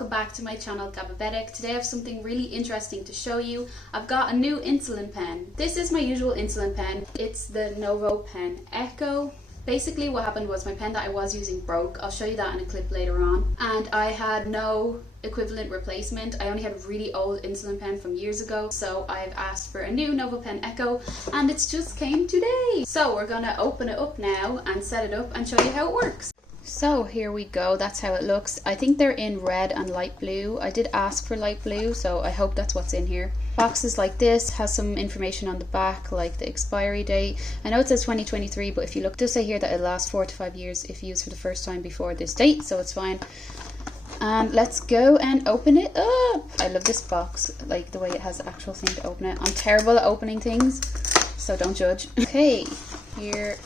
welcome back to my channel Gabbabetic. Today I have something really interesting to show you. I've got a new insulin pen. This is my usual insulin pen. It's the Novopen Echo. Basically what happened was my pen that I was using broke. I'll show you that in a clip later on. And I had no equivalent replacement. I only had a really old insulin pen from years ago. So I've asked for a new Novopen Echo and it's just came today. So we're gonna open it up now and set it up and show you how it works. So here we go, that's how it looks. I think they're in red and light blue. I did ask for light blue, so I hope that's what's in here. Boxes like this has some information on the back, like the expiry date. I know it says 2023, but if you look, it does say here that it lasts 4 to 5 years if used for the first time before this date, so it's fine. And let's go and open it up. I love this box, like the way it has the actual thing to open it. I'm terrible at opening things, so don't judge. Okay, here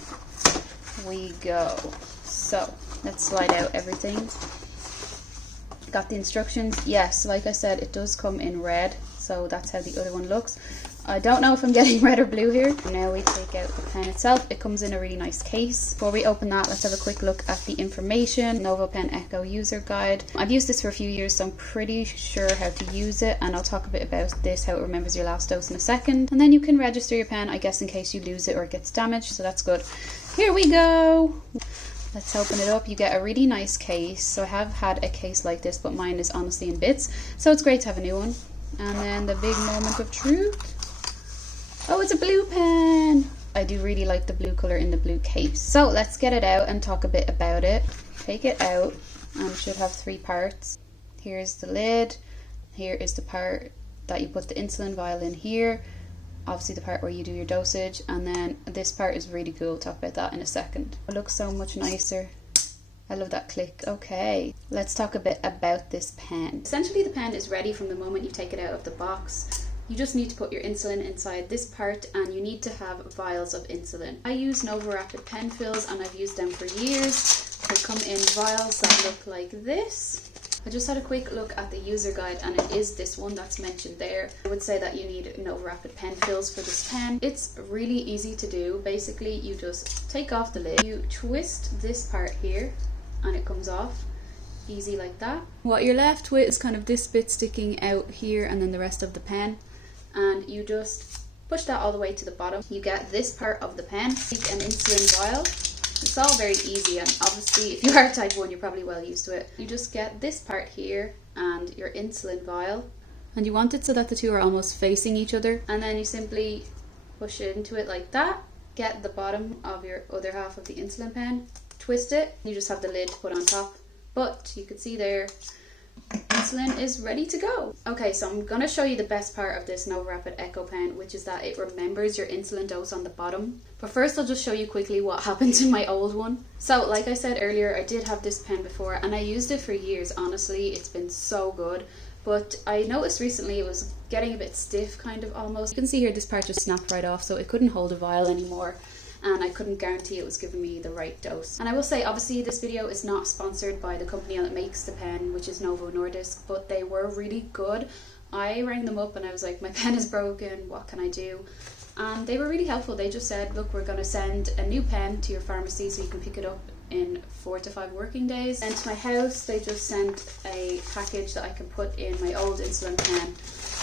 we go. So let's slide out everything. Got the instructions. Yes, like I said, it does come in red, so that's how the other one looks. I don't know if I'm getting red or blue here. Now we take out the pen itself. It comes in a really nice case. Before we open that, let's have a quick look at the information. Novopen Echo user guide. I've used this for a few years, so I'm pretty sure how to use it, and I'll talk a bit about this, how it remembers your last dose, in a second. And then you can register your pen, I guess, in case you lose it or it gets damaged, so that's good. Here we go. Let's open it up. You get a really nice case. So I have had a case like this, but mine is honestly in bits. So it's great to have a new one. And then the big moment of truth. Oh, it's a blue pen. I do really like the blue color in the blue case. So let's get it out and talk a bit about it. Take it out, and it should have 3 parts. Here's the lid. Here is the part that you put the insulin vial in here. Obviously the part where you do your dosage, and then this part is really cool. We'll talk about that in a second. It looks so much nicer. I love that click. Okay, let's talk a bit about this pen. Essentially the pen is ready from the moment you take it out of the box. You just need to put your insulin inside this part, and you need to have vials of insulin. I use Novopen pen fills, and I've used them for years. They come in vials that look like this. I just had a quick look at the user guide, and it is this one that's mentioned there. I would say that you need Novopen pen fills for this pen. It's really easy to do. Basically, you just take off the lid, you twist this part here, and it comes off. Easy like that. What you're left with is kind of this bit sticking out here, and then the rest of the pen. And you just push that all the way to the bottom. You get this part of the pen. Take an insulin vial. It's all very easy, and obviously if you are type 1 you're probably well used to it. You just get this part here and your insulin vial, and you want it so that the two are almost facing each other, and then you simply push it into it like that. Get the bottom of your other half of the insulin pen, twist it, you just have the lid to put on top. But you can see there, insulin is ready to go. Okay, so I'm going to show you the best part of this Novopen Echo pen, which is that it remembers your insulin dose on the bottom. But first I'll just show you quickly what happened to my old one. So like I said earlier, I did have this pen before, and I used it for years. Honestly, it's been so good. But I noticed recently it was getting a bit stiff, kind of almost. You can see here this part just snapped right off, so it couldn't hold a vial anymore. And I couldn't guarantee it was giving me the right dose. And I will say, obviously this video is not sponsored by the company that makes the pen, which is Novo Nordisk, but they were really good. I rang them up and I was like, my pen is broken, what can I do? And they were really helpful. They just said, look, we're going to send a new pen to your pharmacy so you can pick it up in 4 to 5 working days. And to my house, they just sent a package that I can put in my old insulin pen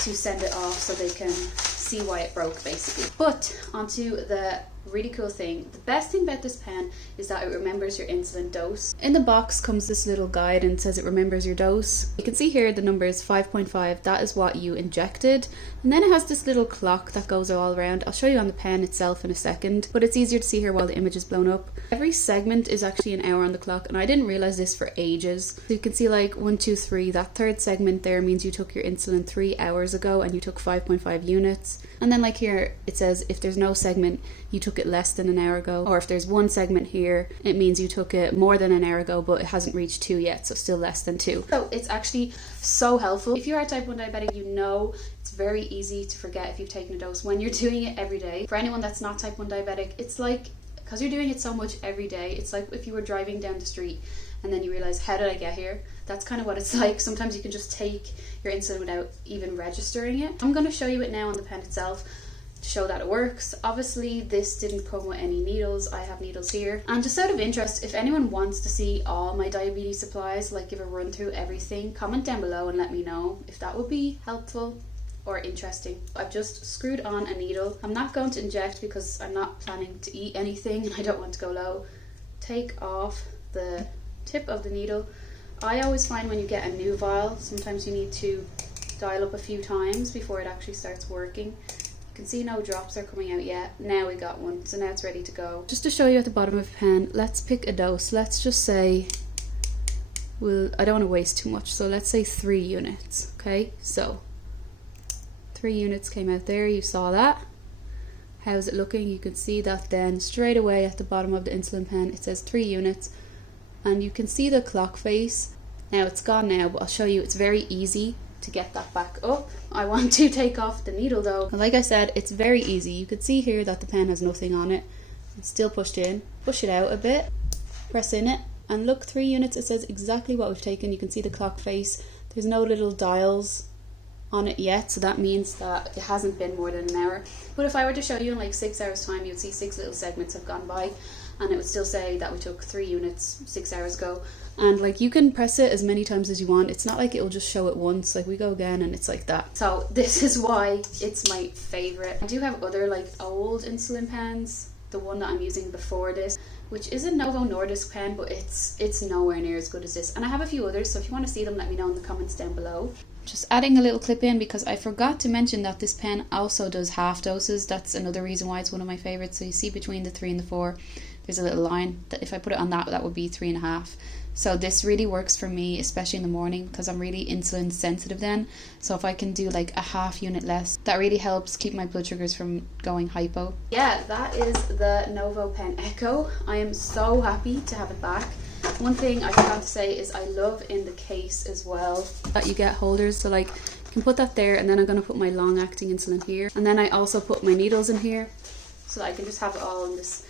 to send it off so they can see why it broke, basically. But onto the really cool thing. The best thing about this pen is that it remembers your insulin dose. In the box comes this little guide and it says it remembers your dose. You can see here the number is 5.5. That is what you injected. And then it has this little clock that goes all around. I'll show you on the pen itself in a second, but it's easier to see here while the image is blown up. Every segment is actually an hour on the clock, and I didn't realize this for ages. So you can see like 1, 2, 3. That third segment there means you took your insulin 3 hours ago and you took 5.5 units. And then like here it says if there's no segment, you took it less than an hour ago, or if there's one segment here, it means you took it more than an hour ago, but it hasn't reached 2 yet, so still less than 2. So it's actually so helpful. If you are type 1 diabetic, you know it's very easy to forget if you've taken a dose when you're doing it every day. For anyone that's not type 1 diabetic, it's like, because you're doing it so much every day, it's like if you were driving down the street and then you realize, how did I get here? That's kind of what it's like. Sometimes you can just take your insulin without even registering it. I'm going to show you it now on the pen itself. to show that it works. Obviously this didn't come with any needles, I have needles here. And just out of interest, if anyone wants to see all my diabetes supplies, like give a run through everything, comment down below and let me know if that would be helpful or interesting. I've just screwed on a needle. I'm not going to inject because I'm not planning to eat anything and I don't want to go low. Take off the tip of the needle. I always find when you get a new vial, sometimes you need to dial up a few times before it actually starts working. You can see no drops are coming out yet. Now we got one, so now it's ready to go. Just to show you at the bottom of the pen, let's pick a dose. Let's just say, I don't want to waste too much, so let's say 3 units, okay? So 3 units came out there, you saw that. How's it looking? You can see that then straight away at the bottom of the insulin pen it says 3 units, and you can see the clock face. Now it's gone now, but I'll show you, it's very easy to get that back up. I want to take off the needle though. And like I said, it's very easy. You can see here that the pen has nothing on it. It's still pushed in. Push it out a bit, press in it, and look, 3 units, it says exactly what we've taken. You can see the clock face. There's no little dials on it yet, so that means that it hasn't been more than an hour. But if I were to show you in like 6 hours time, you'd see 6 little segments have gone by and it would still say that we took 3 units 6 hours ago. And like, you can press it as many times as you want. It's not like it'll just show it once, like we go again and it's like that. So this is why it's my favorite. I do have other like old insulin pens, the one that I'm using before this, which is a Novo Nordisk pen, but it's nowhere near as good as this. And I have a few others, so if you want to see them, let me know in the comments down below. Just adding a little clip in because I forgot to mention that this pen also does half doses. That's another reason why it's one of my favorites. So you see between the 3 and the 4, there's a little line that if I put it on that, that would be 3.5. So this really works for me, especially in the morning, because I'm really insulin sensitive then. So if I can do like a half unit less, that really helps keep my blood sugars from going hypo. Yeah, that is the Novopen Echo. I am so happy to have it back. One thing I forgot to say is I love in the case as well that you get holders, so like you can put that there, and then I'm going to put my long acting insulin here, and then I also put my needles in here so that I can just have it all in this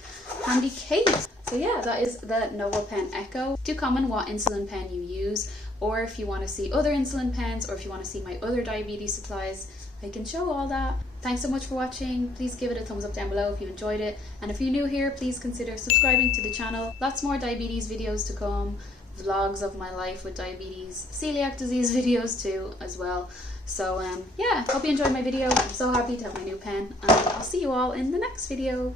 handy case. So yeah, that is the Novopen Echo. Do comment what insulin pen you use, or if you want to see other insulin pens, or if you want to see my other diabetes supplies, I can show all that. Thanks so much for watching. Please give it a thumbs up down below if you enjoyed it, and if you're new here, please consider subscribing to the channel. Lots more diabetes videos to come, vlogs of my life with diabetes, celiac disease videos too as well. So yeah, hope you enjoyed my video. I'm so happy to have my new pen, and I'll see you all in the next video.